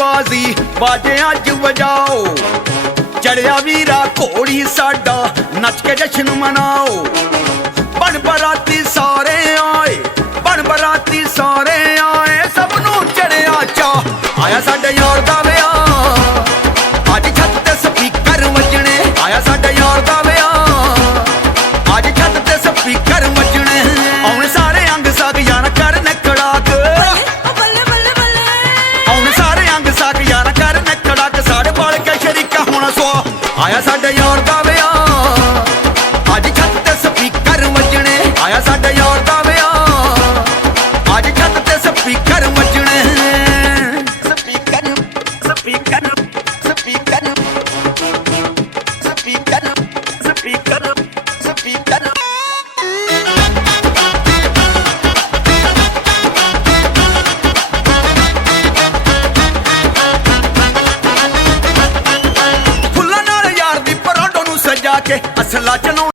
ਬਾਜ਼ੀ ਬਾਜੇ ਅੱਜ ਵਜਾਓ। ਚੜਿਆ ਵੀਰਾ ਘੋੜੀ ਸਾਡਾ ਨੱਚ ਕੇ ਜਸ਼ਨ ਮਨਾਓ। ਬਣ ਬਰਾਤੀ ਸਾਰੇ ਆਏ, ਬਣ ਬਰਾਤੀ ਸਾਰੇ ਆਏ, ਸਭ ਨੂੰ ਚੜਿਆ ਚਾਅ। ਆਇਆ ਸਾਡੇ ਯਾਰ ਦਾ ਵਿਆਹ, ਅੱਜ ਛੱਤ ਤੇ ਸਪੀਕਰ ਵੱਜਣੇ। ਆਇਆ ਸਾਡੇ ਯਾਰ ਦਾ ਵਿਆਹ, ਅੱਜ ਛੱਤ ਤੇ ਸਪੀਕਰ ਵੱਜਣੇ। ਆਉਣ ਸਾਰੇ ਅੰਗ ਸਾਗ ਯਾਰ ਕਰਨ ਖੜਾਕ, ਆਉਣ ਸਾਰੇ ਅੰਗ ਸਾਗ ਯਾਰ ਕਰਨ ਖੜਾਕ। ਸਾਡੇ ਬਾਲ ਕੇ ਸ਼ਰੀਕਾ ਹੋਣਾ ਸਵਾ। ਆਇਆ ਸਾਡੇ ਯਾਰ ਦਾ ਵਿਆਹ, ਅੱਜ ਛੱਤ ਤੇ ਸਪੀਕਰ ਵੱਜਣੇ। ਆਇਆ ਸਾਡੇ ਯਾਰ ਦਾ ਵਿਆਹ, ਅੱਜ ਛੱਤ ਤੇ ਸਪੀਕਰ ਵੱਜਣੇ। Speaker speaker speaker speaker speaker speaker. ਫੁੱਲਾਂ ਨਾਲ ਯਾਰ ਦੀ ਪਰਾਂਡੋ ਨੂੰ ਸਜਾ ਕੇ ਅਸਲਾ ਚਲਾਉਣ